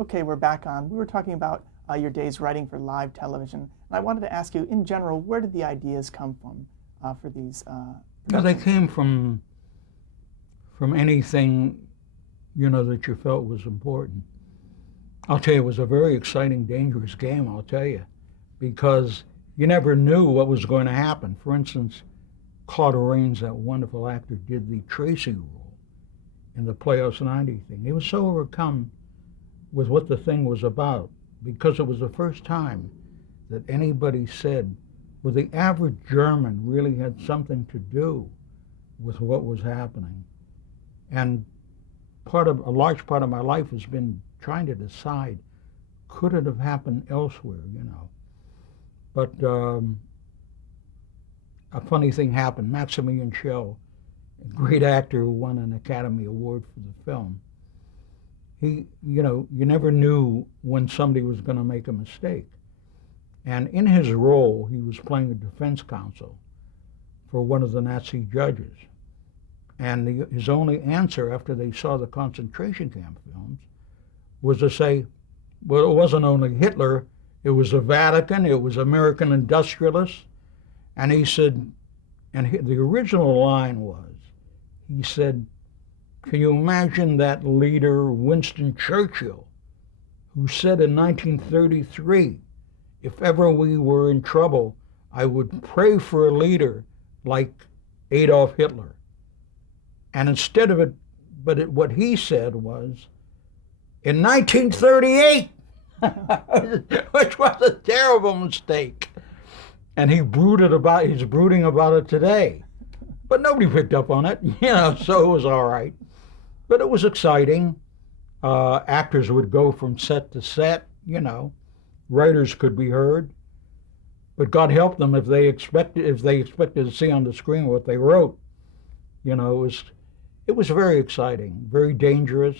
Okay, we're back on. We were talking about your days writing for live television, and I wanted to ask you, in general, where did the ideas come from for these Now, they productions? came from anything, that you felt was important. I'll tell you, it was a very exciting, dangerous game, I'll tell you, because you never knew what was going to happen. For instance, Claude Rains, that wonderful actor, did the Tracy role in the Playhouse 90 thing. He was so overcome with what the thing was about because it was the first time that anybody said, well, the average German really had something to do with what was happening. And a large part of my life has been trying to decide, could it have happened elsewhere? But a funny thing happened. Maximilian Schell, a great actor who won an Academy Award for the film, you never knew when somebody was going to make a mistake. And in his role, he was playing a defense counsel for one of the Nazi judges. And his only answer after they saw the concentration camp films was to say, well, it wasn't only Hitler, it was the Vatican, it was American industrialists. And he said, the original line was, he said, can you imagine that leader, Winston Churchill, who said in 1933, if ever we were in trouble, I would pray for a leader like Adolf Hitler. And instead of it, what he said was, in 1938, which was a terrible mistake. And he's brooding about it today. But nobody picked up on it, so it was all right. But it was exciting. Actors would go from set to set, Writers could be heard. But God help them if they expected to see on the screen what they wrote. It was very exciting, very dangerous.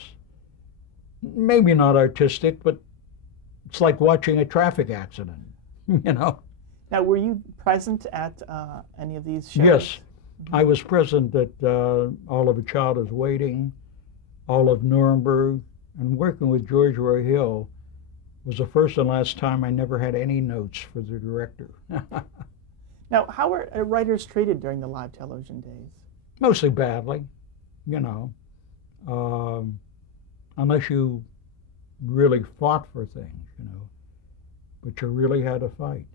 Maybe not artistic, but it's like watching a traffic accident, Now, were you present at any of these shows? Yes, I was present at All of a Child is Waiting, All of Nuremberg, and working with George Roy Hill was the first and last time I never had any notes for the director. Now, how were writers treated during the live television days? Mostly badly, you know, unless you really fought for things, but you really had to fight.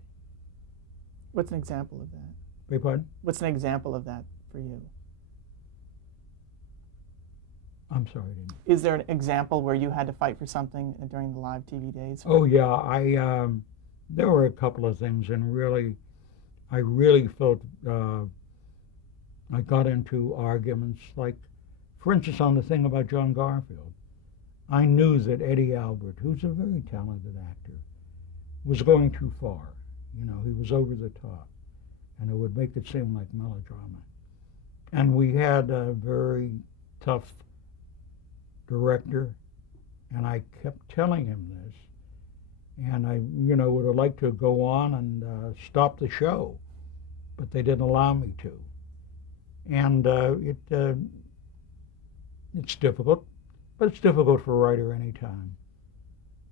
What's an example of that? Beg pardon? What's an example of that for you? I'm sorry. I didn't. Is there an example where you had to fight for something during the live TV days? Oh yeah, there were a couple of things, and I really felt I got into arguments. Like, for instance, on the thing about John Garfield, I knew that Eddie Albert, who's a very talented actor, was going too far. He was over the top, and it would make it seem like melodrama. And we had a very tough director, and I kept telling him this. And I, would have liked to go on and stop the show, but they didn't allow me to. And it's difficult, but it's difficult for a writer anytime.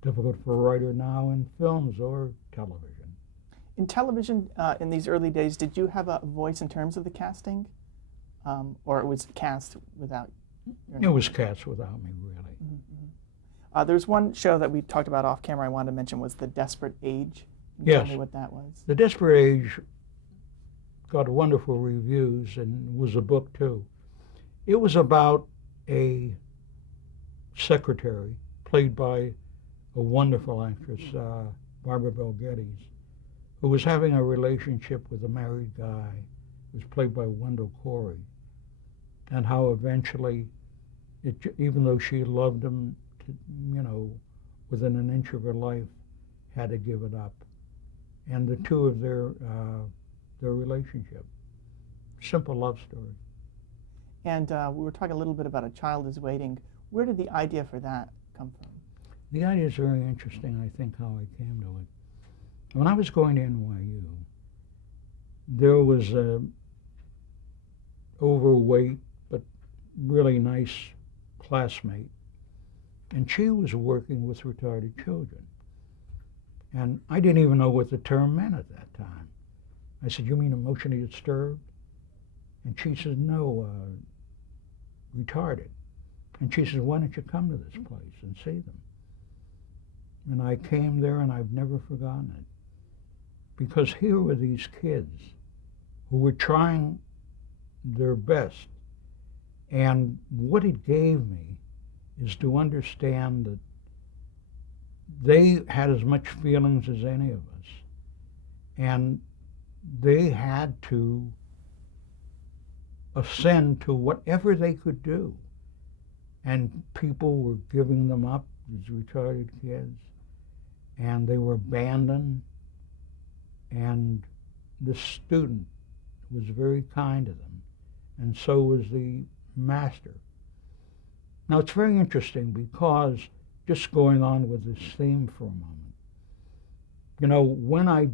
Difficult for a writer now in films or television. In television, in these early days, did you have a voice in terms of the casting? Or it was cast without your It was cast without me, really. Mm-hmm. There's one show that we talked about off camera I wanted to mention was The Desperate Age. Can you Yes. tell me what that was? The Desperate Age got wonderful reviews and was a book, too. It was about a secretary played by a wonderful actress, Barbara Bel Geddes, who was having a relationship with a married guy who was played by Wendell Corey, and how eventually, even though she loved him, within an inch of her life, had to give it up. And the two of their relationship, simple love story. And we were talking a little bit about A Child is Waiting. Where did the idea for that come from? The idea is very interesting, I think, how I came to it. When I was going to NYU, there was a overweight but really nice classmate and she was working with retarded children. And I didn't even know what the term meant at that time. I said, "You mean emotionally disturbed?" And she said, "No, retarded." And she said, "Why don't you come to this place and see them?" And I came there, and I've never forgotten it. Because here were these kids who were trying their best. And what it gave me is to understand that they had as much feelings as any of us. And they had to ascend to whatever they could do. And people were giving them up, these retarded kids, and they were abandoned. And the student was very kind to them, and so was the master. Now it's very interesting because, just going on with this theme for a moment, you know, when I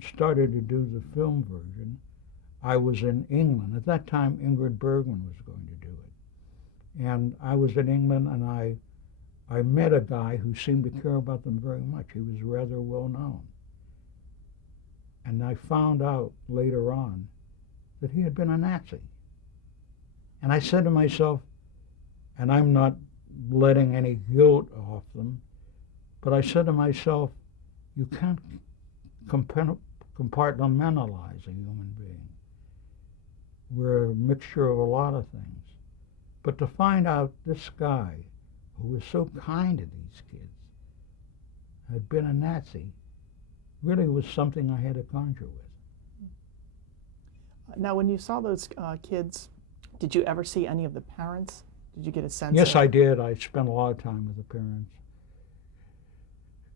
started to do the film version, I was in England. At that time, Ingrid Bergman was going to do it. And I was in England, and I met a guy who seemed to care about them very much. He was rather well known. And I found out later on that he had been a Nazi. And I said to myself, and I'm not letting any guilt off them, but I said to myself, you can't compartmentalize a human being. We're a mixture of a lot of things. But to find out this guy, who was so kind to these kids, had been a Nazi, really was something I had to conjure with. Now, when you saw those kids, did you ever see any of the parents? Did you get a sense? Yes, I did. I spent a lot of time with the parents.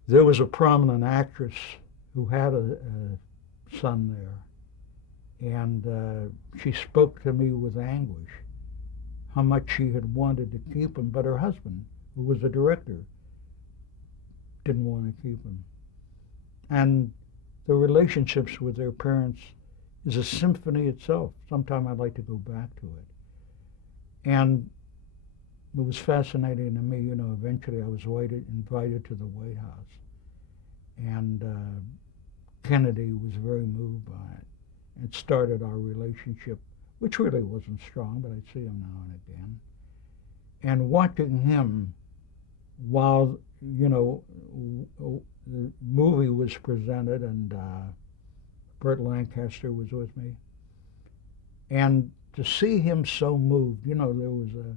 There was a prominent actress who had a son there, and she spoke to me with anguish how much she had wanted to keep him, but her husband, who was a director, didn't want to keep him. And the relationships with their parents is a symphony itself. Sometime I'd like to go back to it. And it was fascinating to me. You know, eventually I was invited to the White House. And Kennedy was very moved by it. It started our relationship, which really wasn't strong, but I'd see him now and again. And watching him while, you know, the movie was presented, and Burt Lancaster was with me. And to see him so moved, you know, there was a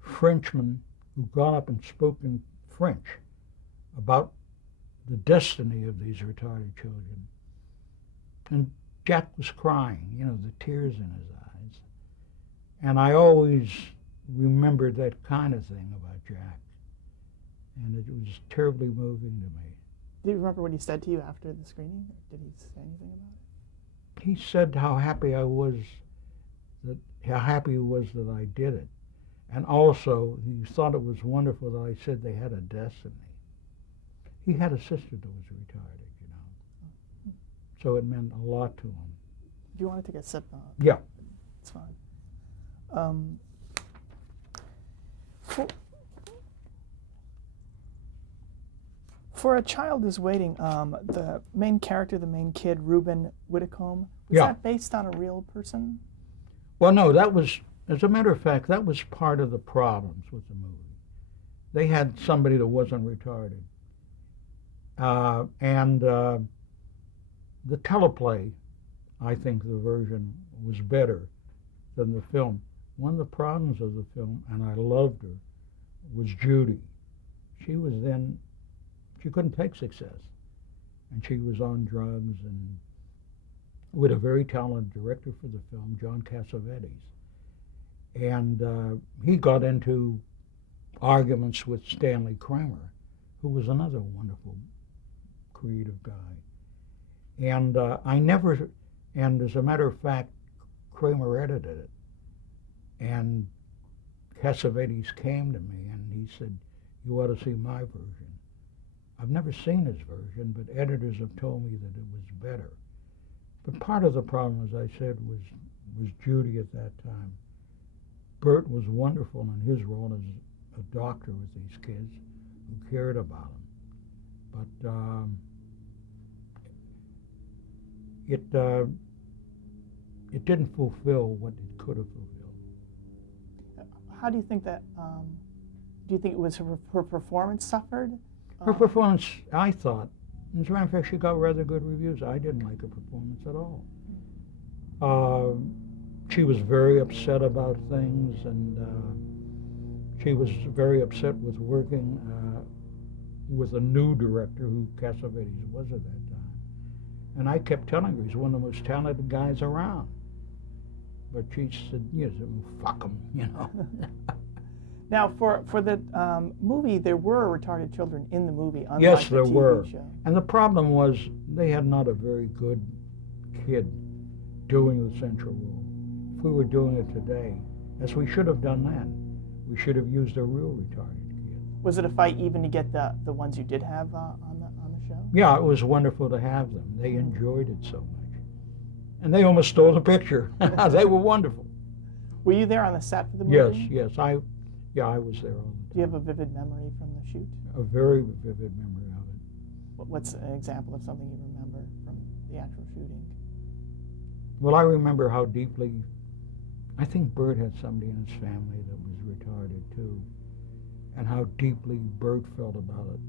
Frenchman who got up and spoke in French about the destiny of these retarded children. And Jack was crying, you know, the tears in his eyes. And I always remembered that kind of thing about Jack. And it was terribly moving to me. Do you remember what he said to you after the screening? Or did he say anything about it? He said how happy I was, how happy he was that I did it. And also, he thought it was wonderful that I said they had a destiny. He had a sister that was retarded, you know. So it meant a lot to him. Do you want to take a sip? Yeah. It's fine. For A Child Is Waiting, the main character, the main kid, Reuben Whitcomb, was that based on a real person? Well, no, that was, as a matter of fact, that was part of the problems with the movie. They had somebody that wasn't retarded. And the teleplay, I think the version was better than the film. One of the problems of the film, and I loved her, was Judy. She was then, she couldn't take success. And she was on drugs, and with a very talented director for the film, John Cassavetes. And he got into arguments with Stanley Kramer, who was another wonderful, creative guy. And and as a matter of fact, Kramer edited it. And Cassavetes came to me and he said, "You ought to see my version." I've never seen his version, but editors have told me that it was better. But part of the problem, as I said, was Judy at that time. Burt was wonderful in his role as a doctor with these kids, who cared about him. But it didn't fulfill what it could have fulfilled. How do you think that? Do you think it was her performance suffered? Her performance, I thought, as a matter of fact, she got rather good reviews. I didn't like her performance at all. She was very upset about things, and she was very upset with working with a new director who Cassavetes was at that time. And I kept telling her he's one of the most talented guys around. But she said, yes, fuck him, you know. Now, for the movie, there were retarded children in the movie, unlike Yes, the there TV were. show. And the problem was they had not a very good kid doing the central role. If we were doing it today, as we should have done then, we should have used a real retarded kid. Was it a fight even to get the ones you did have on the show? Yeah, it was wonderful to have them. They enjoyed it so much. And they almost stole the picture. They were wonderful. Were you there on the set for the Yes, movie? yes. I was there all the time. Do you have a vivid memory from the shoot? A very vivid memory of it. What's an example of something you remember from the actual shooting? Well, I remember how deeply, I think Bert had somebody in his family that was retarded too, and how deeply Bert felt about it.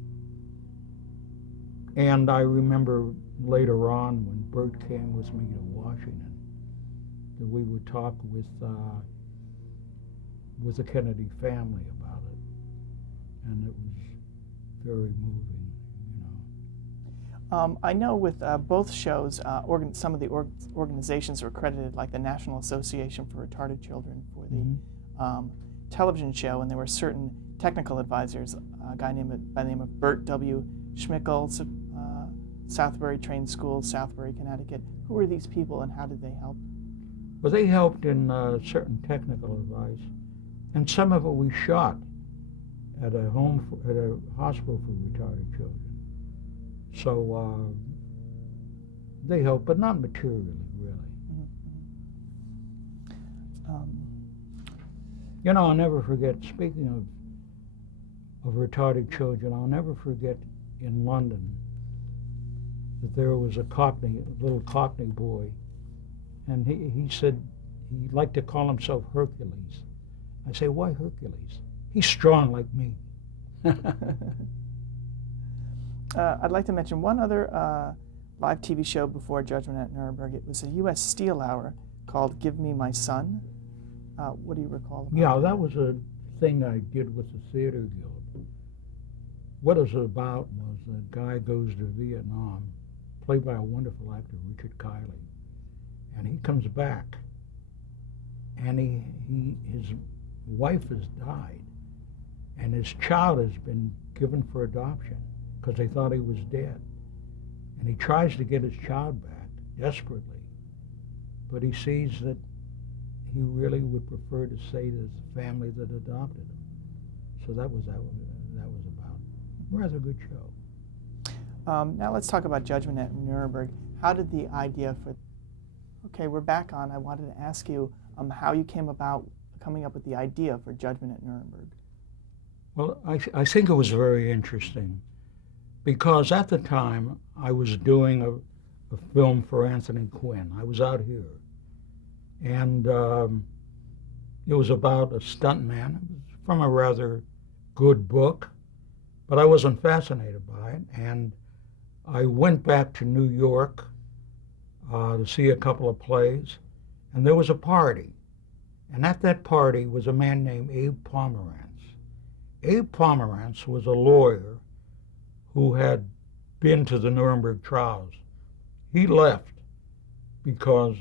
And I remember later on when Bert came with me to Washington, that we would talk with the Kennedy family about it, and it was very moving, you know. I know with both shows, some of the organizations were credited, like the National Association for Retarded Children for the television show, and there were certain technical advisors, a guy by the name of Bert W. Schmickel, Southbury Trained Schools, Southbury, Connecticut. Who were these people and how did they help? Well, they helped in certain technical advice, and some of it we shot at a hospital for retarded children. So they helped, but not materially, really. You know, I'll never forget, speaking of retarded children, I'll never forget in London that there was a little Cockney boy, and he said he liked to call himself Hercules. I say, why Hercules? He's strong like me. I'd like to mention one other live TV show before Judgment at Nuremberg. It was a U.S. Steel Hour called Give Me My Son. What do you recall about Yeah, that was a thing I did with the Theater Guild. What it was about was a guy goes to Vietnam, played by a wonderful actor, Richard Kiley, and he comes back, and his wife has died, and his child has been given for adoption because they thought he was dead. And he tries to get his child back desperately, but he sees that he really would prefer to stay to the family that adopted him. So that was about. Rather good show. Now let's talk about Judgment at Nuremberg. How did the idea okay, we're back on. I wanted to ask you how you came about coming up with the idea for Judgment at Nuremberg. Well, I think it was very interesting because at the time I was doing a film for Anthony Quinn. I was out here, and it was about a stuntman. It was from a rather good book, but I wasn't fascinated by it, and I went back to New York to see a couple of plays, and there was a party, and at that party was a man named Abe Pomerantz. Abe Pomerantz was a lawyer who had been to the Nuremberg trials. He left because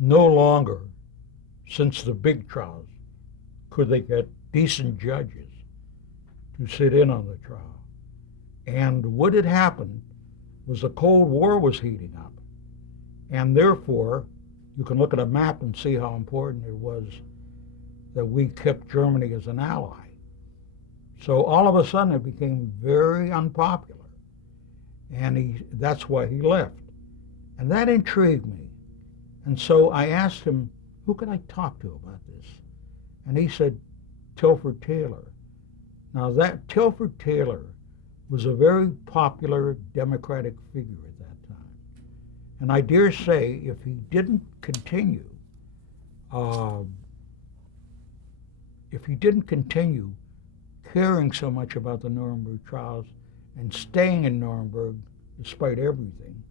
no longer, since the big trials, could they get decent judges to sit in on the trial. And what had happened was the Cold War was heating up. And therefore, you can look at a map and see how important it was that we kept Germany as an ally. So all of a sudden it became very unpopular. And that's why he left. And that intrigued me. And so I asked him, who could I talk to about this? And he said, Tilford Taylor. Now that Tilford Taylor was a very popular Democratic figure at that time. And I dare say if he didn't continue, uh, if he didn't continue caring so much about the Nuremberg trials and staying in Nuremberg despite everything,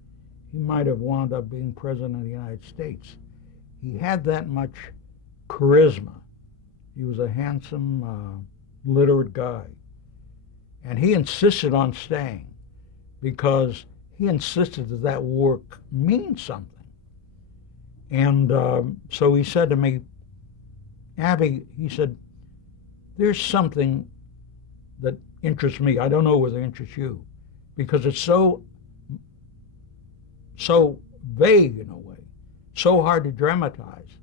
he might have wound up being president of the United States. He had that much charisma. He was a handsome, literate guy. And he insisted on staying because he insisted that that work means something. And so he said to me, Abby, he said, there's something that interests me. I don't know whether it interests you because it's so vague in a way, so hard to dramatize.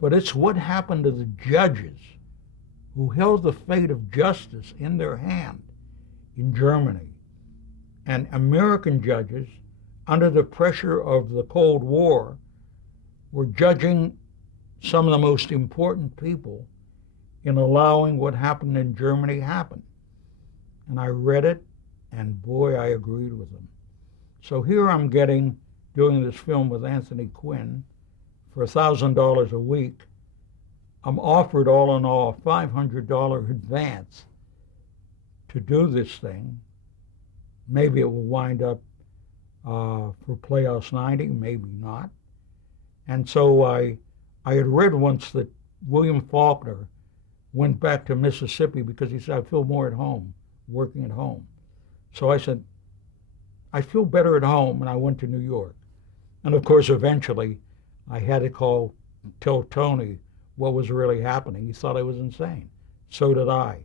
But it's what happened to the judges who held the fate of justice in their hand in Germany. And American judges, under the pressure of the Cold War, were judging some of the most important people in allowing what happened in Germany happen. And I read it, and boy, I agreed with them. So here I'm doing this film with Anthony Quinn for $1,000 a week. I'm offered all in all a $500 advance to do this thing. Maybe it will wind up for Playhouse 90, maybe not. And so I had read once that William Faulkner went back to Mississippi because he said, I feel more at home, working at home. So I said, I feel better at home, and I went to New York. And of course, eventually, I had to tell Tony what was really happening. He thought I was insane. So did I.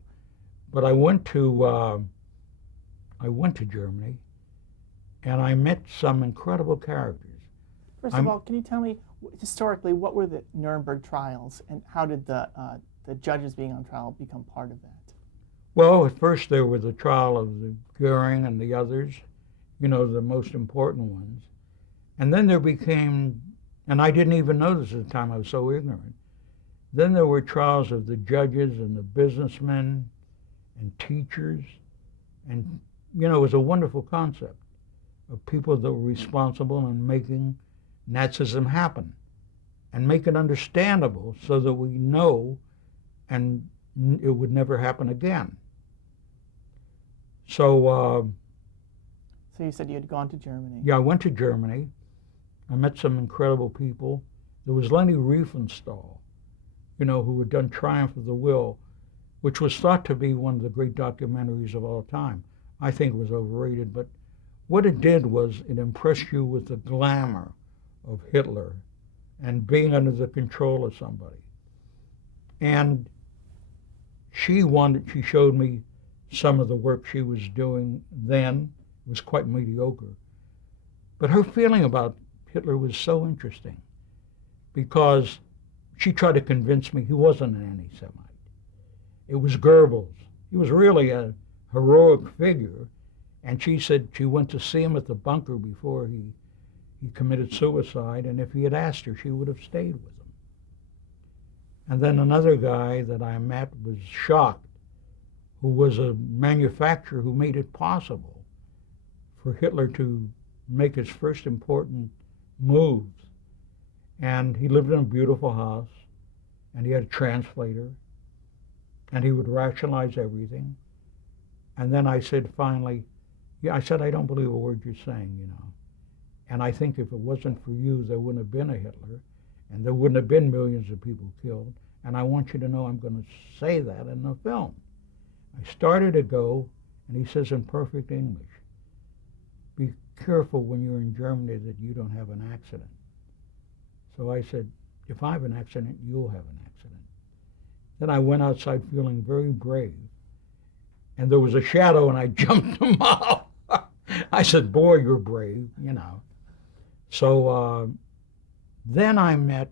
But I went to Germany, and I met some incredible characters. First of all, can you tell me, historically, what were the Nuremberg trials, and how did the judges being on trial become part of that? Well, at first there was the trial of the Goering and the others, the most important ones. And then there became, and I didn't even know this at the time, I was so ignorant. Then there were trials of the judges and the businessmen and teachers. And, it was a wonderful concept of people that were responsible in making Nazism happen and make it understandable so that we know and it would never happen again. So you said you had gone to Germany. Yeah, I went to Germany. I met some incredible people. There was Leni Riefenstahl, who had done Triumph of the Will, which was thought to be one of the great documentaries of all time. I think it was overrated, but what it did was it impressed you with the glamour of Hitler and being under the control of somebody. And she showed me some of the work she was doing then. It was quite mediocre. But her feeling about Hitler was so interesting because she tried to convince me he wasn't an anti-Semite. It was Goebbels. He was really a heroic figure. And she said she went to see him at the bunker before he committed suicide, and if he had asked her, she would have stayed with him. And then another guy that I met was shocked, who was a manufacturer who made it possible for Hitler to make his first important moves. And he lived in a beautiful house, and he had a translator, and he would rationalize everything. And then I said finally, I don't believe a word you're saying, And I think if it wasn't for you, there wouldn't have been a Hitler, and there wouldn't have been millions of people killed. And I want you to know I'm going to say that in the film. I started to go, and he says in perfect English, be careful when you're in Germany that you don't have an accident. So I said, if I have an accident, you'll have an accident. Then I went outside feeling very brave. And there was a shadow, and I jumped a mile. I said, boy, you're brave, So then I met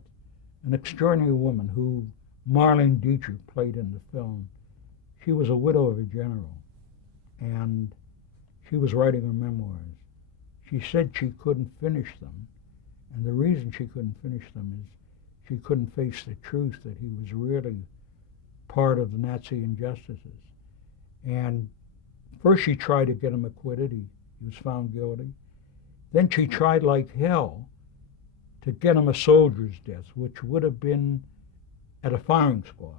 an extraordinary woman who Marlene Dietrich played in the film. She was a widow of a general, and she was writing her memoirs. She said she couldn't finish them, and the reason she couldn't finish them is she couldn't face the truth that he was really part of the Nazi injustices. And first she tried to get him acquitted. He was found guilty. Then she tried like hell to get him a soldier's death, which would have been at a firing squad.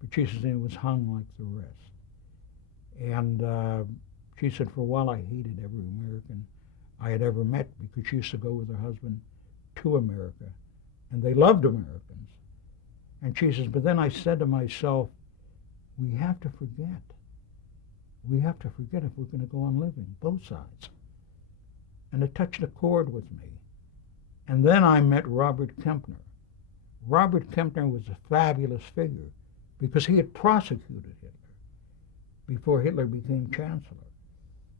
But she said he was hung like the rest. And she said for a while I hated every American I had ever met, because she used to go with her husband to America, and they loved Americans. And she says, but then I said to myself, we have to forget. We have to forget if we're going to go on living, both sides. And it touched a chord with me. And then I met Robert Kempner. Robert Kempner was a fabulous figure because he had prosecuted Hitler before Hitler became chancellor.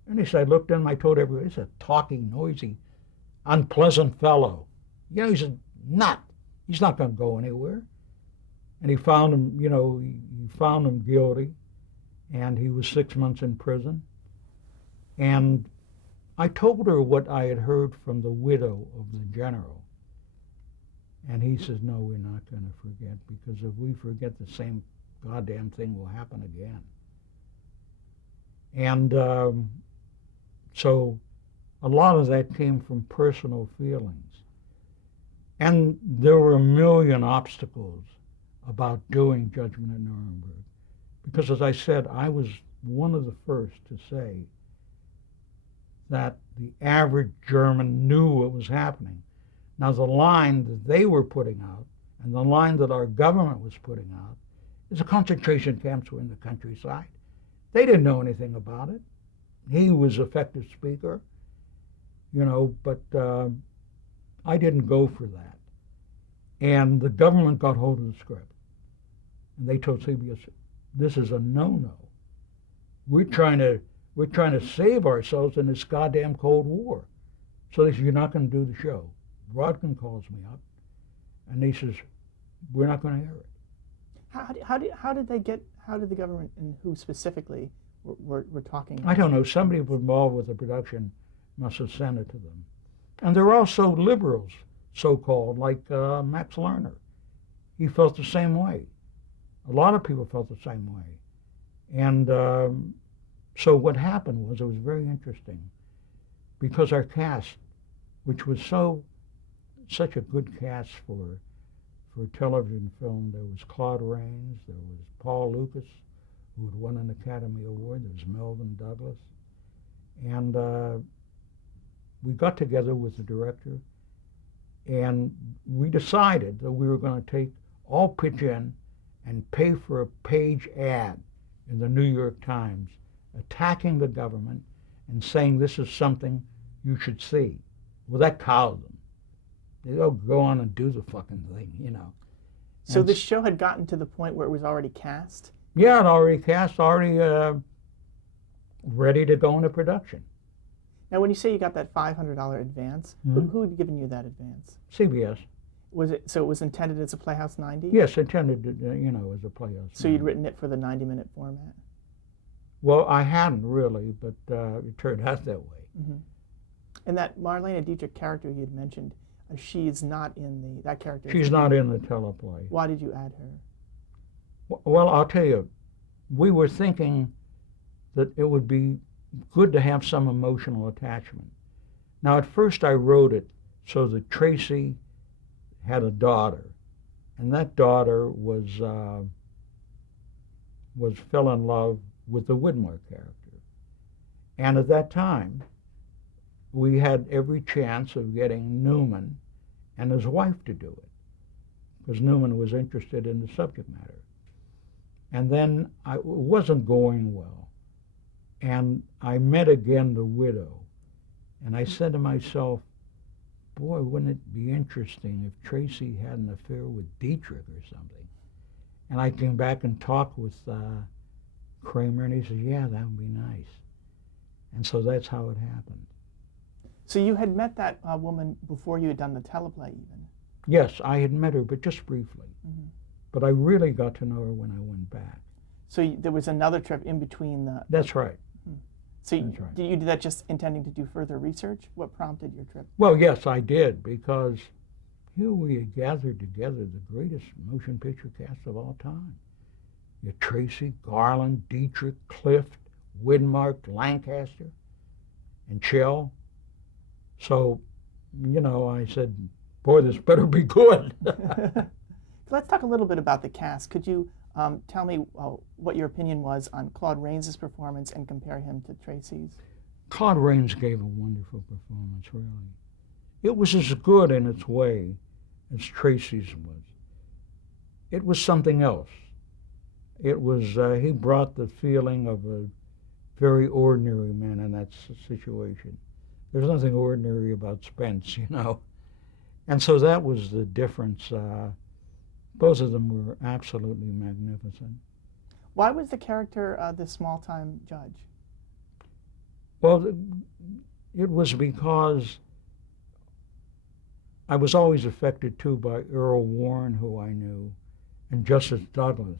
And he said, I looked at him, I told everybody, he's a talking, noisy, unpleasant fellow. You know, he's a nut. He's not going to go anywhere. And he found him, you know, he found him guilty, and he was 6 months in prison. And I told her what I had heard from the widow of the general. And he says, no, we're not going to forget, because if we forget, the same goddamn thing will happen again. And so a lot of that came from personal feelings. And there were a million obstacles about doing Judgment at Nuremberg. Because as I said, I was one of the first to say that the average German knew what was happening. Now the line that they were putting out and the line that our government was putting out is the concentration camps were in the countryside. They didn't know anything about it. He was an effective speaker, you know, but I didn't go for that. And the government got hold of the script. And they told CBS, this is a no-no. We're trying to save ourselves in this goddamn Cold War. So they said, you're not going to do the show. Rodkin calls me up, and he says, we're not going to air it. How did the government, and who specifically were talking? I don't know. Somebody involved with the production must have sent it to them. And there were also liberals, so-called, like Max Lerner. He felt the same way. A lot of people felt the same way. And so what happened was, it was very interesting, because our cast, which was such a good cast for television film, there was Claude Rains, there was Paul Lucas, who had won an Academy Award, there was Melvin Douglas. And we got together with the director, and we decided that we were going to all pitch in and pay for a page ad in the New York Times attacking the government and saying this is something you should see. Well, that cowed them. They'll go on and do the fucking thing, you know. So the show had gotten to the point where it was already cast? Yeah, it already cast, already ready to go into production. Now, when you say you got that $500 advance, who had given you that advance? CBS. Was it so? It was intended as a Playhouse 90? Yes, intended, you know, as a Playhouse. So you'd written it for the 90-minute format? Well, I hadn't really, but it turned out that way. Mm-hmm. And that Marlene Dietrich character you had mentioned, she is not in that character. She's not in the teleplay. Why did you add her? Well, I'll tell you, we were thinking that it would be good to have some emotional attachment. Now, at first I wrote it so that Tracy had a daughter, and that daughter fell in love with the Widmore character. And at that time, we had every chance of getting Newman and his wife to do it, because Newman was interested in the subject matter. And then it wasn't going well. And I met again the widow, and I said to myself, boy, wouldn't it be interesting if Tracy had an affair with Dietrich or something? And I came back and talked with Kramer, and he said, yeah, that would be nice. And so that's how it happened. So you had met that woman before you had done the teleplay even? Yes, I had met her, but just briefly. Mm-hmm. But I really got to know her when I went back. So there was another trip in between the... That's right. So did you do that just intending to do further research? What prompted your trip? Well, yes, I did, because here we had gathered together the greatest motion picture cast of all time. You had Tracy, Garland, Dietrich, Clift, Widmark, Lancaster, and Chell. So, I said, boy, this better be good. So let's talk a little bit about the cast. Could you tell me what your opinion was on Claude Rains' performance and compare him to Tracy's? Claude Rains gave a wonderful performance, really. It was as good in its way as Tracy's was. It was something else. It was, he brought the feeling of a very ordinary man in that situation. There's nothing ordinary about Spence, And so that was the difference. Both of them were absolutely magnificent. Why was the character the small-time judge? Well, it was because I was always affected, too, by Earl Warren, who I knew, and Justice Douglas,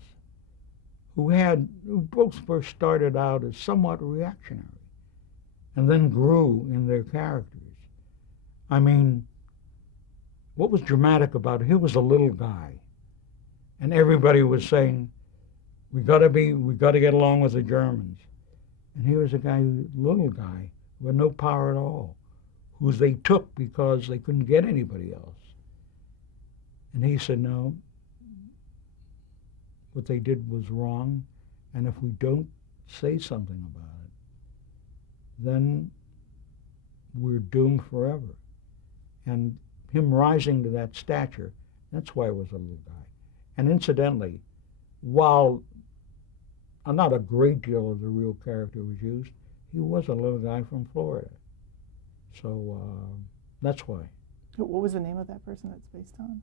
who both first started out as somewhat reactionary and then grew in their characters. I mean, what was dramatic about it, he was a little guy, and everybody was saying, we got to get along with the Germans. And he was little guy, who had no power at all, who they took because they couldn't get anybody else. And he said, no, what they did was wrong, and if we don't say something about it, then we're doomed forever. And him rising to that stature, that's why he was a little guy. And incidentally, while not a great deal of the real character was used, he was a little guy from Florida. So that's why. What was the name of that person that's based on?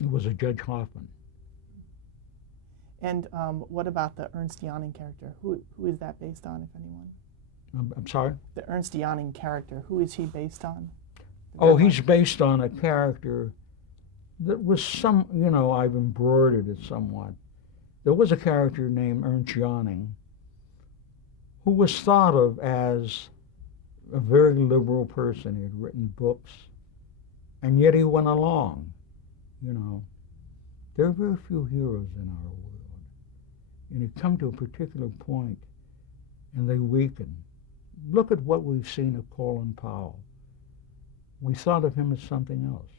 It was a Judge Hoffman. And what about the Ernst Janning character? Who is that based on, if anyone? I'm sorry? The Ernst Janning character, who is he based on? He's based on a character that was I've embroidered it somewhat. There was a character named Ernst Janning who was thought of as a very liberal person. He had written books, and yet he went along. There are very few heroes in our world. And you come to a particular point, and they weaken. Look at what we've seen of Colin Powell. We thought of him as something else.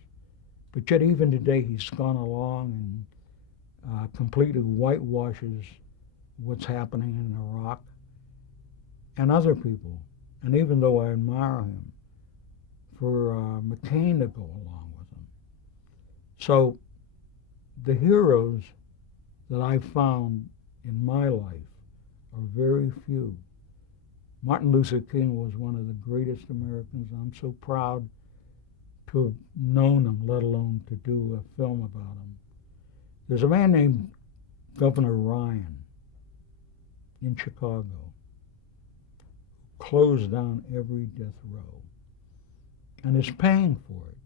But yet even today he's gone along and completely whitewashes what's happening in Iraq and other people. And even though I admire him, for McCain to go along with him. So the heroes that I've found in my life are very few. Martin Luther King was one of the greatest Americans. I'm so proud to have known him, let alone to do a film about him. There's a man named Governor Ryan in Chicago who closed down every death row and is paying for it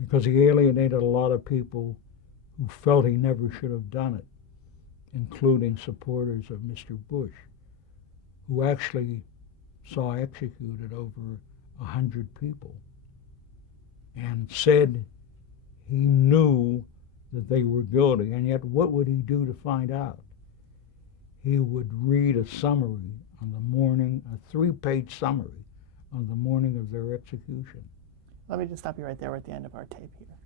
because he alienated a lot of people who felt he never should have done it, including supporters of Mr. Bush, who actually saw executed over 100 people and said he knew that they were guilty, and yet what would he do to find out? He would read a summary on the morning, a 3-page summary on the morning of their execution. Let me just stop you right there. We're at the end of our tape here.